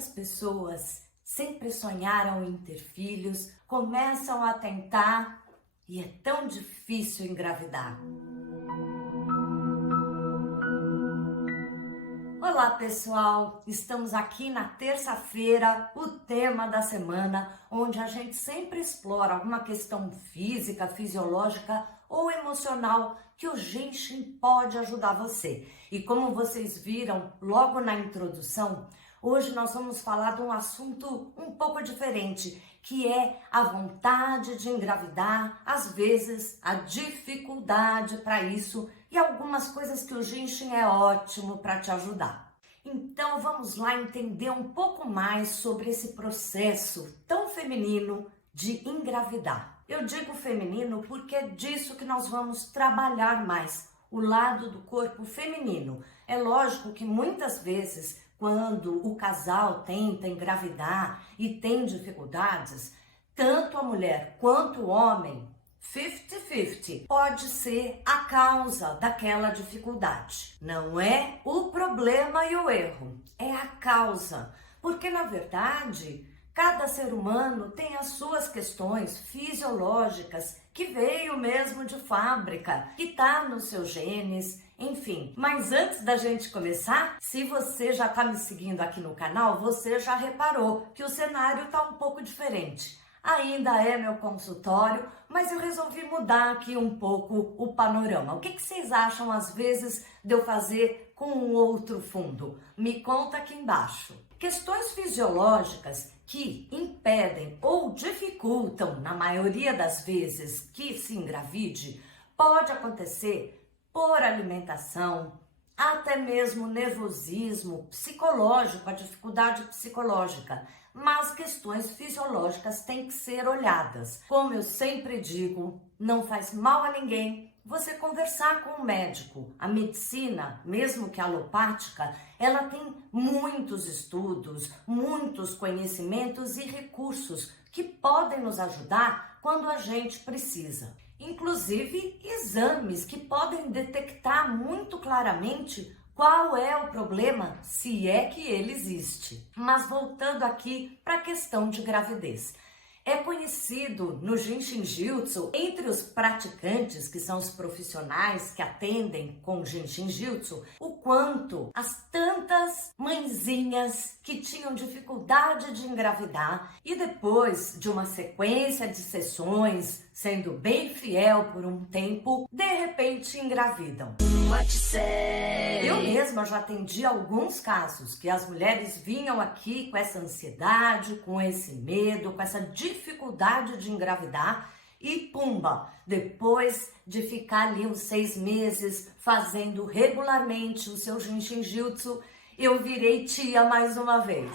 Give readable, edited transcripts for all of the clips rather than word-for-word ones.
Quantas pessoas sempre sonharam em ter filhos, começam a tentar e é tão difícil engravidar? Olá pessoal, estamos aqui na terça-feira, o tema da semana, onde a gente sempre explora alguma questão física, fisiológica ou emocional que o Genshin pode ajudar você. E como vocês viram logo na introdução, hoje nós vamos falar de um assunto um pouco diferente, que é a vontade de engravidar, às vezes a dificuldade para isso e algumas coisas que o Genshin é ótimo para te ajudar. Então vamos lá entender um pouco mais sobre esse processo tão feminino de engravidar. Eu digo feminino porque é disso que nós vamos trabalhar mais, o lado do corpo feminino. É lógico que muitas vezes, quando o casal tenta engravidar e tem dificuldades, tanto a mulher quanto o homem, 50-50, pode ser a causa daquela dificuldade. Não é o problema e o erro, é a causa. Porque, na verdade, cada ser humano tem as suas questões fisiológicas que veio mesmo de fábrica, que está nos seus genes, enfim. Mas antes da gente começar, se você já está me seguindo aqui no canal, você já reparou que o cenário está um pouco diferente. Ainda é meu consultório, mas eu resolvi mudar aqui um pouco o panorama. O que vocês acham, às vezes, de eu fazer com um outro fundo? Me conta aqui embaixo. Questões fisiológicas que impedem ou dificultam, na maioria das vezes, que se engravide, pode acontecer por alimentação, até mesmo nervosismo psicológico, a dificuldade psicológica. Mas questões fisiológicas têm que ser olhadas. Como eu sempre digo, não faz mal a ninguém você conversar com o médico. A medicina, mesmo que alopática, ela tem muitos estudos, muitos conhecimentos e recursos que podem nos ajudar quando a gente precisa. Inclusive exames que podem detectar muito claramente qual é o problema, se é que ele existe. Mas voltando aqui para a questão de gravidez. É conhecido no Genshin Jutsu, entre os praticantes, que são os profissionais que atendem com Genshin Jutsu, o quanto as tantas mãezinhas que tinham dificuldade de engravidar e depois de uma sequência de sessões, sendo bem fiel por um tempo, de repente engravidam. Eu mesma já atendi alguns casos que as mulheres vinham aqui com essa ansiedade, com esse medo, com essa dificuldade de engravidar e pumba, depois de ficar ali uns 6 meses fazendo regularmente o seu Genshin Jutsu, eu virei tia mais uma vez.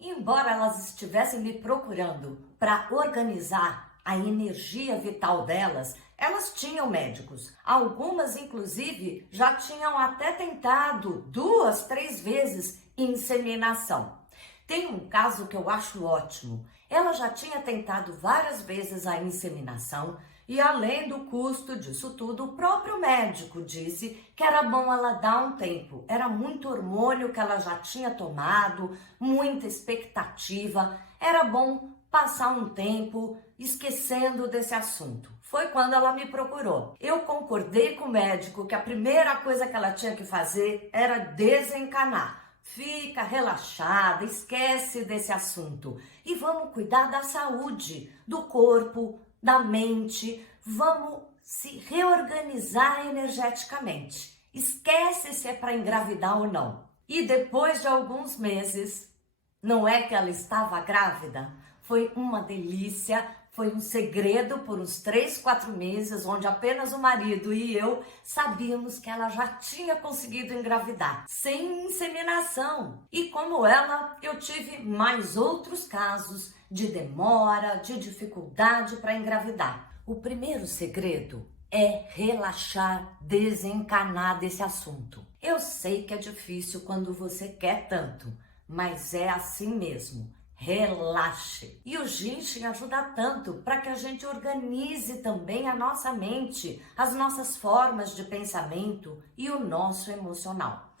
Embora elas estivessem me procurando para organizar a energia vital delas, elas tinham médicos. Algumas, inclusive, já tinham até tentado 2, 3 vezes inseminação. Tem um caso que eu acho ótimo. Ela já tinha tentado várias vezes a inseminação e, além do custo disso tudo, o próprio médico disse que era bom ela dar um tempo. Era muito hormônio que ela já tinha tomado, muita expectativa. Era bom passar um tempo esquecendo desse assunto. Foi quando ela me procurou. Eu concordei com o médico que a primeira coisa que ela tinha que fazer era desencanar. Fica relaxada, esquece desse assunto e vamos cuidar da saúde, do corpo, da mente. Vamos se reorganizar energeticamente. Esquece se é para engravidar ou não. E depois de alguns meses, não é que ela estava grávida? Foi uma delícia, foi um segredo por uns 3, 4 meses, onde apenas o marido e eu sabíamos que ela já tinha conseguido engravidar, sem inseminação. E como ela, eu tive mais outros casos de demora, de dificuldade para engravidar. O primeiro segredo é relaxar, desencanar desse assunto. Eu sei que é difícil quando você quer tanto, mas é assim mesmo. Relaxe. E o Genshin ajuda tanto para que a gente organize também a nossa mente, as nossas formas de pensamento e o nosso emocional.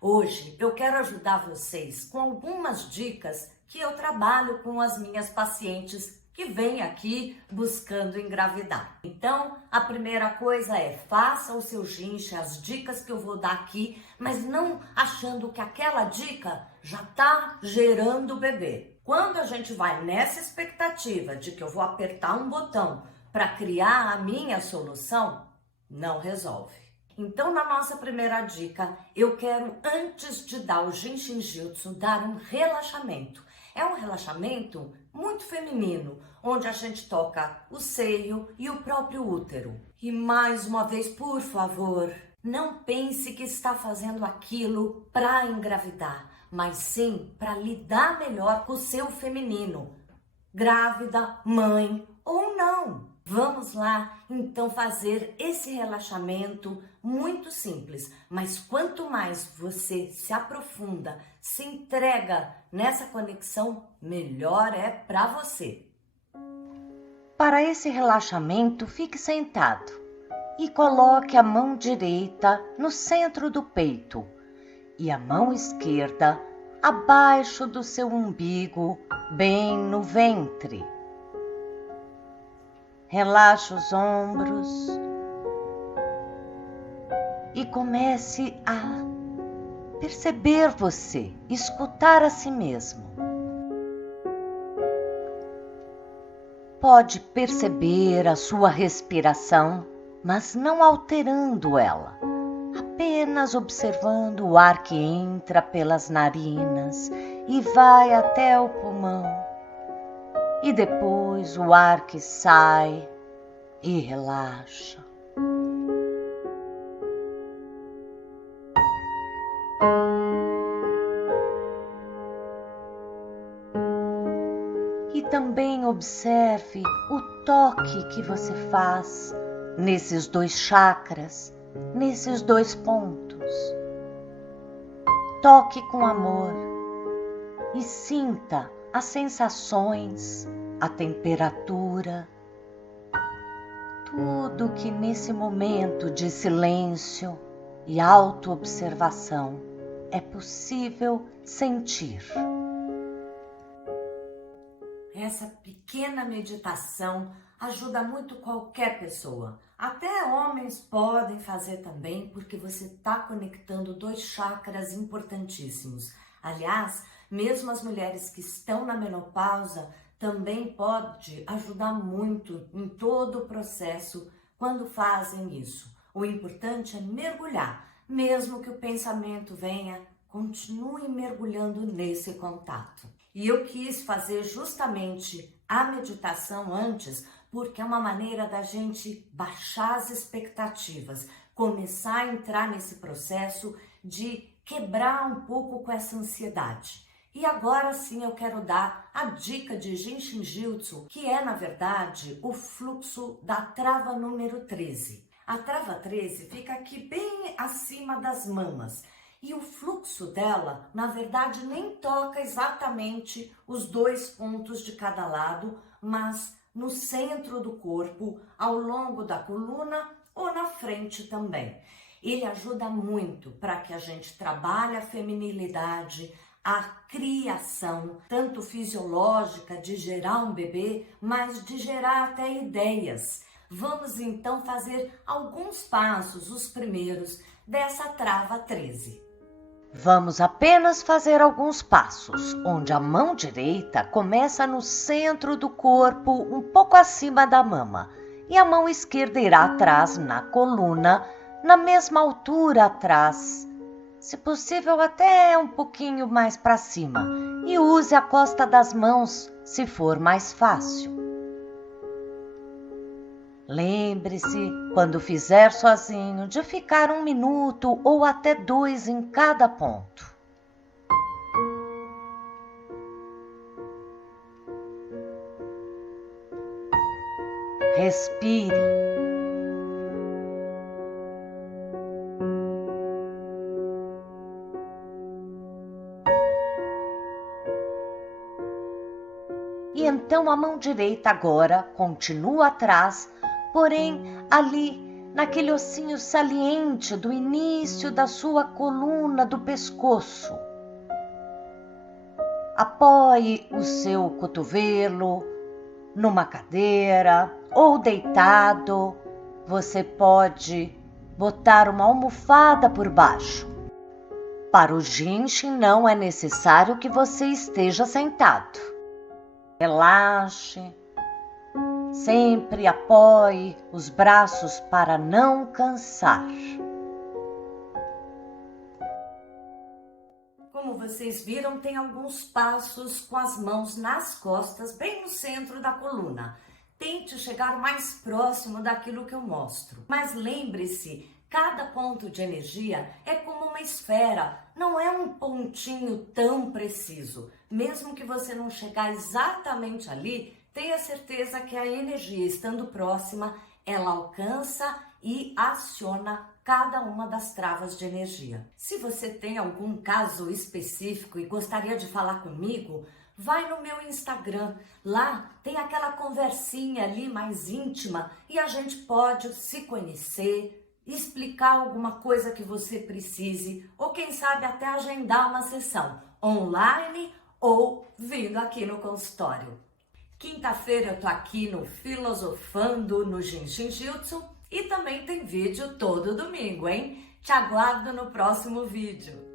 Hoje eu quero ajudar vocês com algumas dicas que eu trabalho com as minhas pacientes que vêm aqui buscando engravidar. Então, a primeira coisa é faça o seu ginche, as dicas que eu vou dar aqui, mas não achando que aquela dica já está gerando o bebê. Quando a gente vai nessa expectativa de que eu vou apertar um botão para criar a minha solução, não resolve. Então, na nossa primeira dica, eu quero, antes de dar o Jinshin Jyutsu, dar um relaxamento. É um relaxamento muito feminino, onde a gente toca o seio e o próprio útero. E mais uma vez, por favor, não pense que está fazendo aquilo para engravidar, mas sim para lidar melhor com o seu feminino, grávida, mãe ou não. Vamos lá, então, fazer esse relaxamento muito simples, mas quanto mais você se aprofunda, se entrega nessa conexão, melhor é para você. Para esse relaxamento, fique sentado e coloque a mão direita no centro do peito e a mão esquerda abaixo do seu umbigo, bem no ventre. Relaxe os ombros e comece a perceber você, escutar a si mesmo. Pode perceber a sua respiração, mas não alterando ela, apenas observando o ar que entra pelas narinas e vai até o pulmão. E depois o ar que sai e relaxa. E também observe o toque que você faz nesses dois chakras, nesses dois pontos. Toque com amor e sinta as sensações, a temperatura, tudo que nesse momento de silêncio e autoobservação é possível sentir. Essa pequena meditação ajuda muito qualquer pessoa. Até homens podem fazer também, porque você está conectando dois chakras importantíssimos. Aliás, mesmo as mulheres que estão na menopausa também pode ajudar muito em todo o processo quando fazem isso. O importante é mergulhar, mesmo que o pensamento venha, continue mergulhando nesse contato. E eu quis fazer justamente a meditação antes, porque é uma maneira da gente baixar as expectativas, começar a entrar nesse processo de quebrar um pouco com essa ansiedade. E agora sim eu quero dar a dica de Jinshin Jyutsu, que é na verdade o fluxo da trava número 13. A trava 13 fica aqui bem acima das mamas. E o fluxo dela, na verdade, nem toca exatamente os dois pontos de cada lado, mas no centro do corpo, ao longo da coluna ou na frente também. Ele ajuda muito para que a gente trabalhe a feminilidade, a criação, tanto fisiológica de gerar um bebê, mas de gerar até ideias. Vamos então fazer alguns passos, os primeiros, dessa trava 13. Vamos apenas fazer alguns passos, onde a mão direita começa no centro do corpo, um pouco acima da mama, e a mão esquerda irá atrás na coluna, na mesma altura atrás, se possível até um pouquinho mais para cima, e use a costa das mãos, se for mais fácil. Lembre-se, quando fizer sozinho, de ficar 1 minuto ou até 2 em cada ponto. Respire. E então a mão direita agora continua atrás, porém ali naquele ossinho saliente do início da sua coluna do pescoço. Apoie o seu cotovelo numa cadeira ou deitado. Você pode botar uma almofada por baixo. Para o Jinshin não é necessário que você esteja sentado. Relaxe. Sempre apoie os braços para não cansar. Como vocês viram, tem alguns passos com as mãos nas costas, bem no centro da coluna. Tente chegar o mais próximo daquilo que eu mostro. Mas lembre-se, cada ponto de energia é como uma esfera, não é um pontinho tão preciso. Mesmo que você não chegar exatamente ali, tenha certeza que a energia, estando próxima, ela alcança e aciona cada uma das travas de energia. Se você tem algum caso específico e gostaria de falar comigo, vai no meu Instagram. Lá tem aquela conversinha ali mais íntima e a gente pode se conhecer, explicar alguma coisa que você precise ou quem sabe até agendar uma sessão online ou vindo aqui no consultório. Quinta-feira eu tô aqui no Filosofando no Jinshin Jyutsu e também tem vídeo todo domingo, hein? Te aguardo no próximo vídeo.